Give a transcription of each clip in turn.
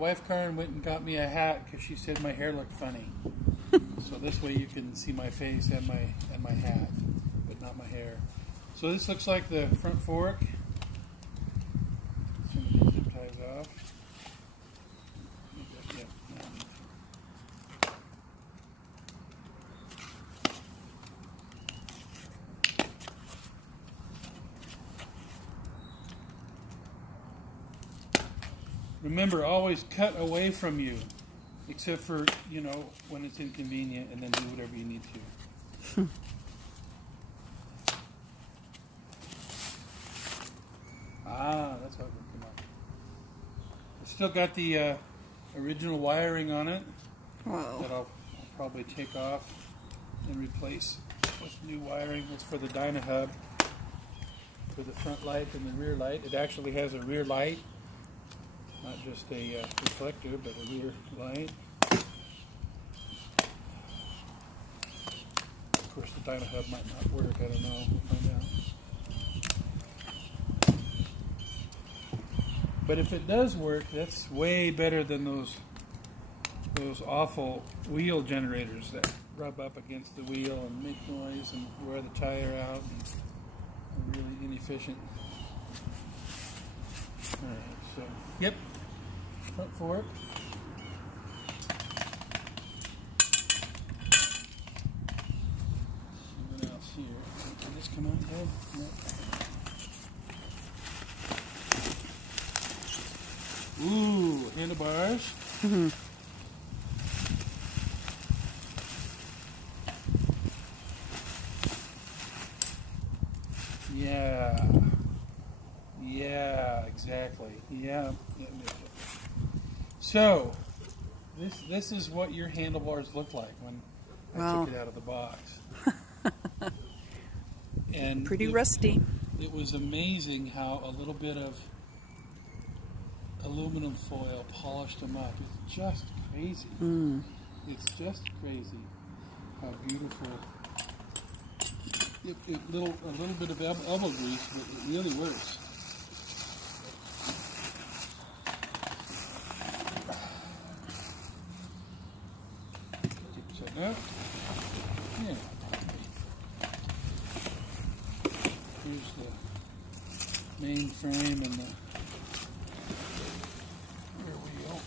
Wife Karen went and got me a hat because she said my hair looked funny. So this way you can see my face and my hat, but not my hair. So this looks like the front fork. Some of these zip ties off. Yeah. Remember, always cut away from you, except for, you know, when it's inconvenient, and then do whatever you need to. That's how it would come up. It's still got the original wiring on it. Wow. That I'll probably take off and replace with new wiring. It's for the Dynahub, for the front light and the rear light. It actually has a rear light. Not just a reflector, but a rear light. Of course, the Dynahub might not work. I don't know. We'll find out. But if it does work, that's way better than those awful wheel generators that rub up against the wheel and make noise and wear the tire out and are really inefficient. All right, so yep. Front fork. What else here? Can this come out good? No. Ooh, handlebars. Mm-hmm. Yeah, exactly. Yeah. So, this is what your handlebars look like when I took it out of the box. And pretty rusty. It was amazing how a little bit of aluminum foil polished them up. It's just crazy. It's just crazy how beautiful. A little bit of elbow grease, but it really works. Up. Yeah. Here's the main frame and the rear wheel.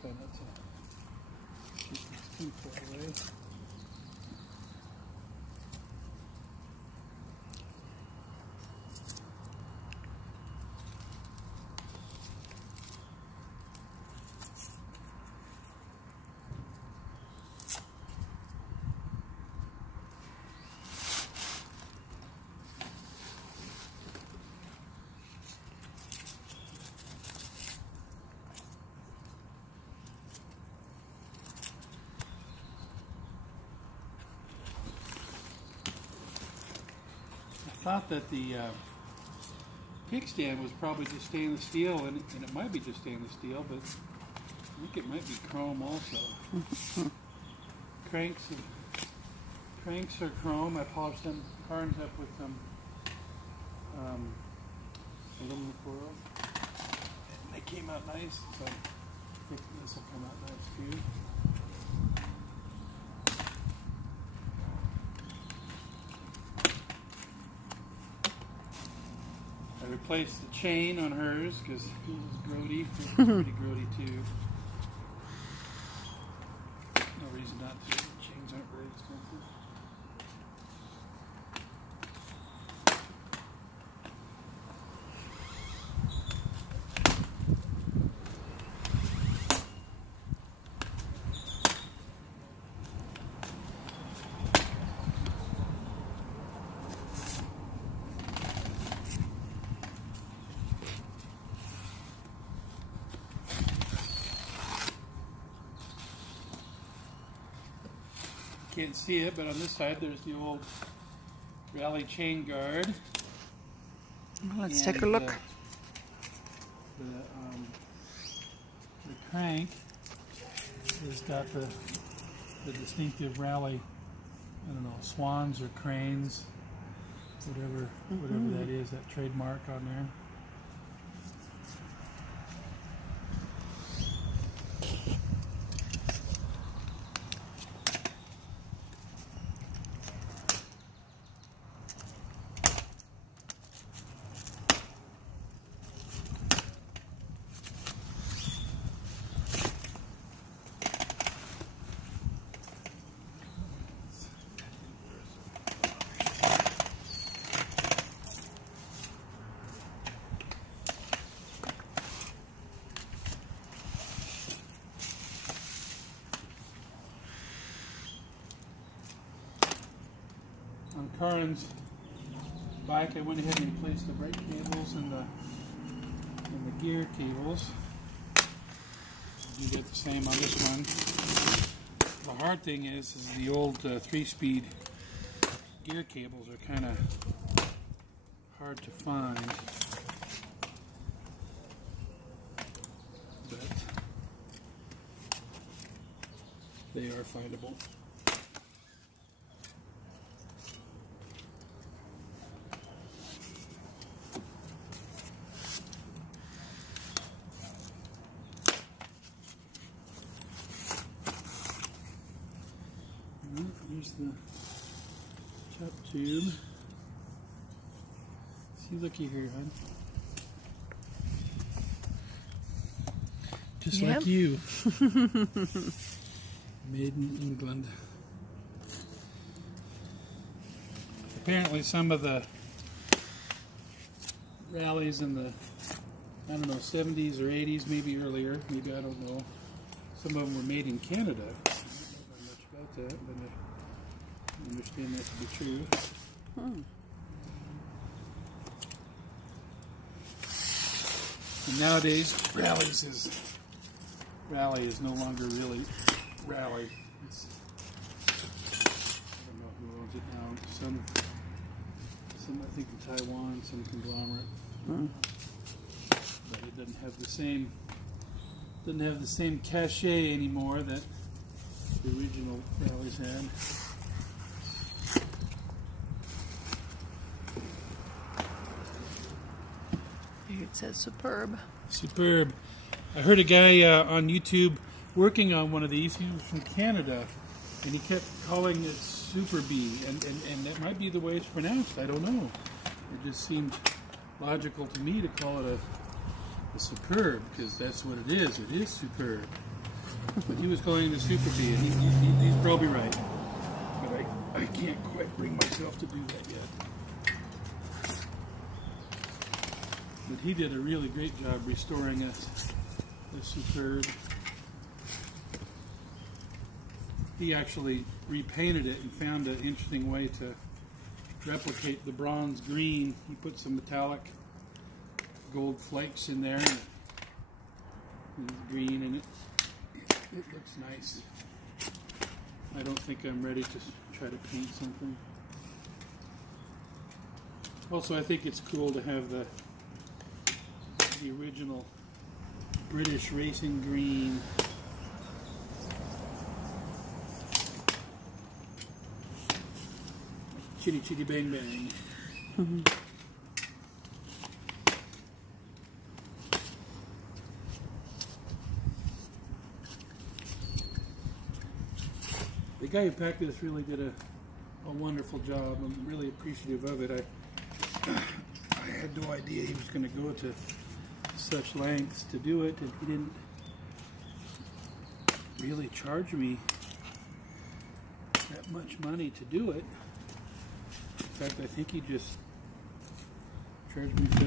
Try not to keep this too far away. I thought that the kickstand was probably just stainless steel, and it might be just stainless steel, but I think it might be chrome also. Cranks are chrome. I polished them carns up with some aluminum foil, and they came out nice. So I think this will come out nice too. I replaced the chain on hers because it was grody. It was pretty grody too. No reason not to. Chains aren't very expensive. Can't see it, but on this side there's the old Raleigh chain guard. Let's take a look. The crank has got the distinctive Raleigh, I don't know, swans or cranes, whatever that is, that trademark on there. On Karin's bike, I went ahead and replaced the brake cables and the gear cables. You get the same on this one. The hard thing is the old 3-speed gear cables are kind of hard to find. But they are findable. Here's the top tube. See, looky here, hon. Just like you. Made in England. Apparently some of the Raleighs in the, I don't know, 70s or 80s, maybe earlier, maybe, I don't know. Some of them were made in Canada. I don't know much about that, but I understand that to be true. And nowadays, Raleigh is no longer really Raleigh. It's, I don't know who owns it now. Some I think in Taiwan, some conglomerate. But it doesn't have the same cachet anymore that the original Raleighs had. It says Superbe. Superbe. I heard a guy on YouTube working on one of these. He was from Canada, and he kept calling it Superbe, and that might be the way it's pronounced. I don't know. It just seemed logical to me to call it a Superbe, because that's what it is. It is superb. But he was calling it a Superbe, and he's probably right. But I can't quite bring myself to do that yet. But he did a really great job restoring a Superbe. He actually repainted it and found an interesting way to replicate the bronze green. He put some metallic gold flakes in there and green, and it looks nice. I don't think I'm ready to try to paint something. Also, I think it's cool to have the original British racing green. Chitty chitty bang bang. The guy who packed this really did a wonderful job. I'm really appreciative of it. I had no idea he was going to go to such lengths to do it, and he didn't really charge me that much money to do it. In fact, I think he just charged me for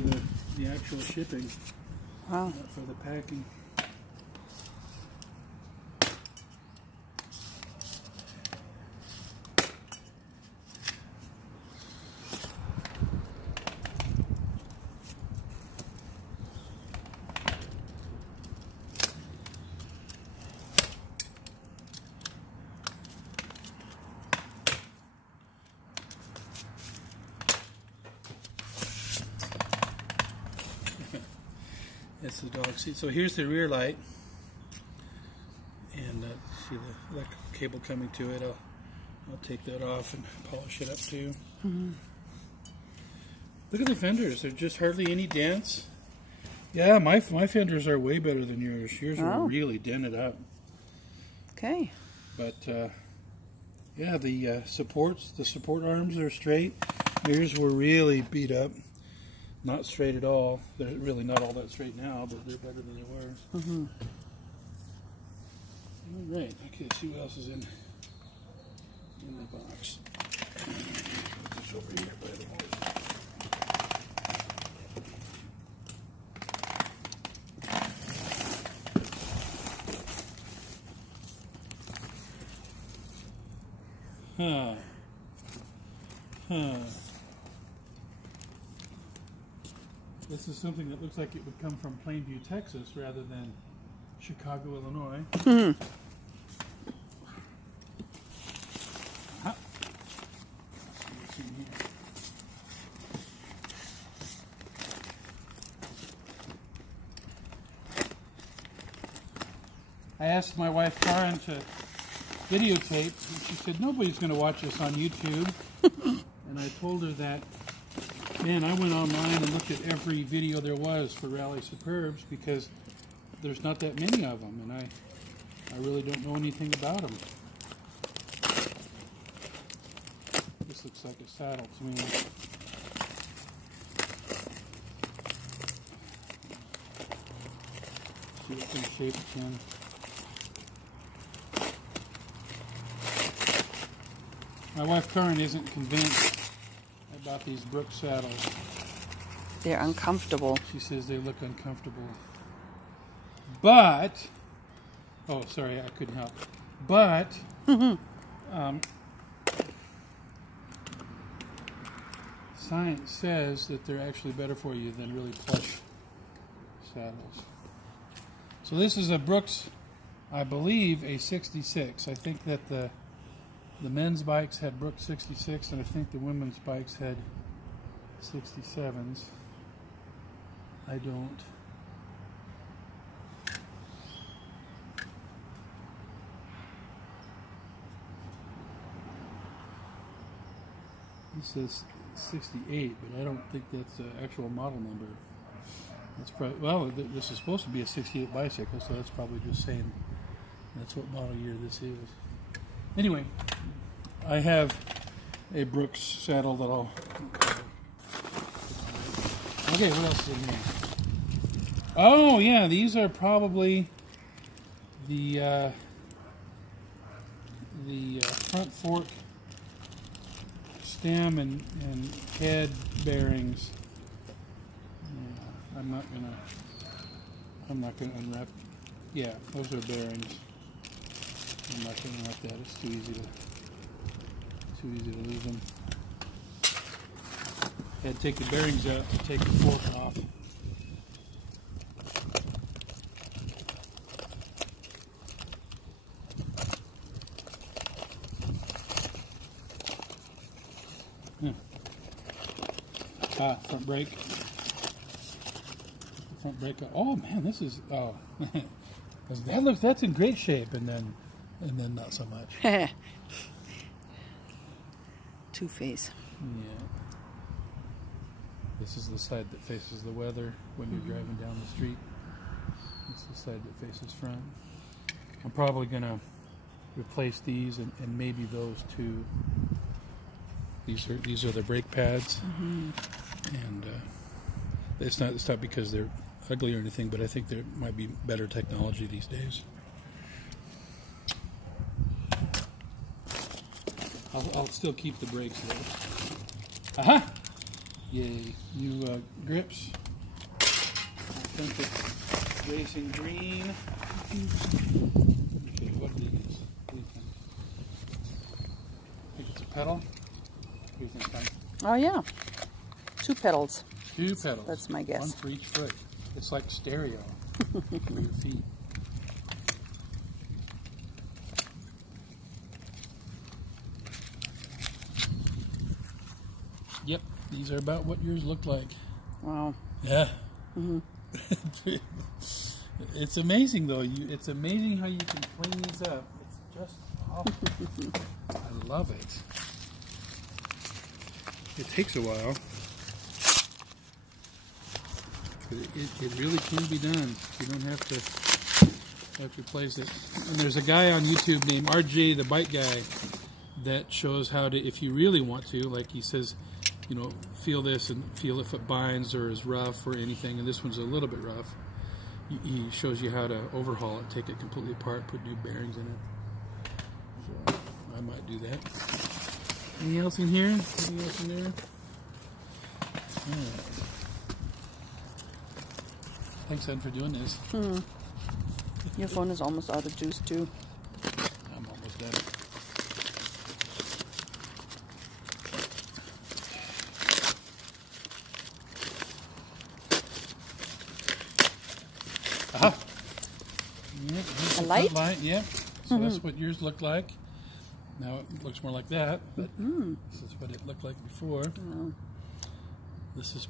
the actual shipping. Wow. Not for the packing. It's the dog seat. So here's the rear light, and see the electrical cable coming to it. I'll take that off and polish it up too. Mm-hmm. Look at the fenders. There's just hardly any dents. Yeah, my fenders are way better than yours. Yours are really dented up. Okay. But yeah, the support arms are straight. Yours were really beat up. Not straight at all. They're really not all that straight now, but they're better than they were. Mm-hmm. All right. Okay, let's see what else is in the box. Put this over here by the horse. This is something that looks like it would come from Plainview, Texas, rather than Chicago, Illinois. Mm-hmm. I asked my wife Karen to videotape, and she said nobody's going to watch this on YouTube. And I told her that, man, I went online and looked at every video there was for Raleigh Superbes because there's not that many of them, and I really don't know anything about them. This looks like a saddle to me. See what kind of shape it's in. My wife Karen isn't convinced about these Brooks saddles. They're uncomfortable. She says they look uncomfortable. But, oh, sorry, I couldn't help. But, science says that they're actually better for you than really plush saddles. So this is a Brooks, I believe, a 66. I think that the men's bikes had Brooks 66, and I think the women's bikes had 67s. I don't. This says 68, but I don't think that's the actual model number. That's probably, well, this is supposed to be a 68 bicycle, so that's probably just saying that's what model year this is. Anyway, I have a Brooks saddle that I'll... Okay, what else is in here? Oh, yeah, these are probably the front fork stem and head bearings. Yeah, I'm not gonna unwrap. Yeah, those are bearings. I'm not gonna unwrap that. It's too easy to lose them. I had to take the bearings out to take the fork off. Front brake. Front brake. Oh man, this is that's in great shape, and then not so much. Two-face. Yeah. This is the side that faces the weather when you're driving down the street. It's the side that faces front. I'm probably gonna replace these and maybe those two. These are the brake pads, and it's not because they're ugly or anything, but I think there might be better technology these days. I'll still keep the brakes though. Aha! Yay! New grips. Authentic racing green. Okay, what are these? What do you think? Think it's a pedal? What do you think, Frank? Oh yeah, 2 pedals. 2 pedals. That's my guess. 1 for each foot. It's like stereo for your feet. Yep, these are about what yours looked like. Wow. Yeah. It's amazing though. It's amazing how you can clean these up. It's just awful. I love it. It takes a while, but it really can be done. You don't have to replace it. And there's a guy on YouTube named RJ the Bike Guy that shows how to, if you really want to, like he says, you know, feel this and feel if it binds or is rough or anything. And this one's a little bit rough. He shows you how to overhaul it, take it completely apart, put new bearings in it. So I might do that. Anything else in here? Anything else in there? Right. Thanks, Ed, for doing this. Your phone is almost out of juice too. I'm almost done. Aha! Yep, a light? Yep. So that's what yours looked like. Now it looks more like that, but this is what it looked like before. This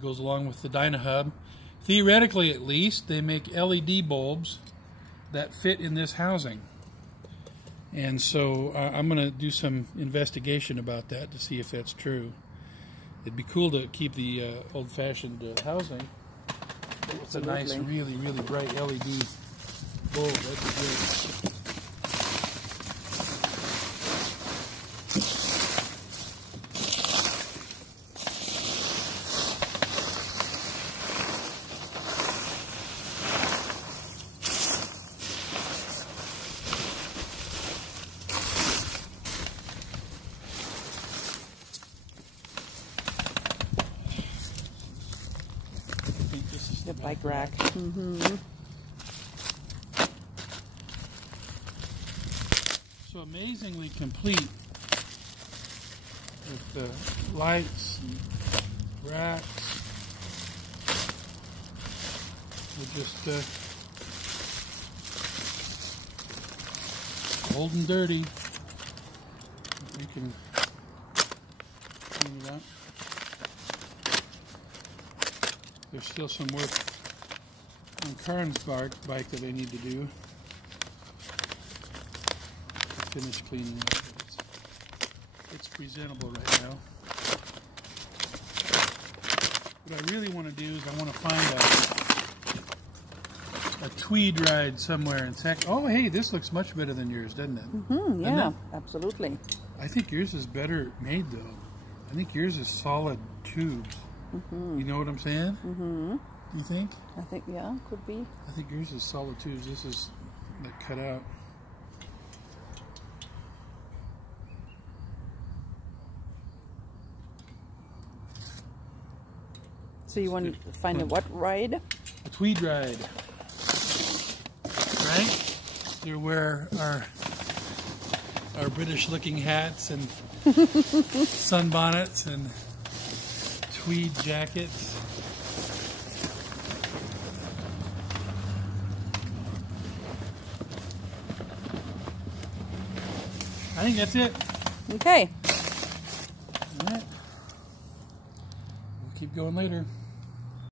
goes along with the Dynahub. Theoretically, at least, they make LED bulbs that fit in this housing. And so I'm going to do some investigation about that to see if that's true. It'd be cool to keep the old-fashioned housing. It's a nice, really, really bright LED bulb. That'd be good. The bike rack. So amazingly complete with the lights and racks. We're just old and dirty. We can clean it up. There's still some work on Karen's bike that I need to do to finish cleaning up. It's presentable right now. What I really want to do is I want to find a tweed ride somewhere in Texas. Oh, hey, this looks much better than yours, doesn't it? Yeah, absolutely. I think yours is better made, though. I think yours is solid tubes. You know what I'm saying? You think? I think, yeah, could be. I think yours is solid tubes. This is like cut out. So you want to find a what ride? A tweed ride. Right? You wear our British-looking hats and sunbonnets and tweed jackets. I think that's it. Okay. All right. We'll keep going later.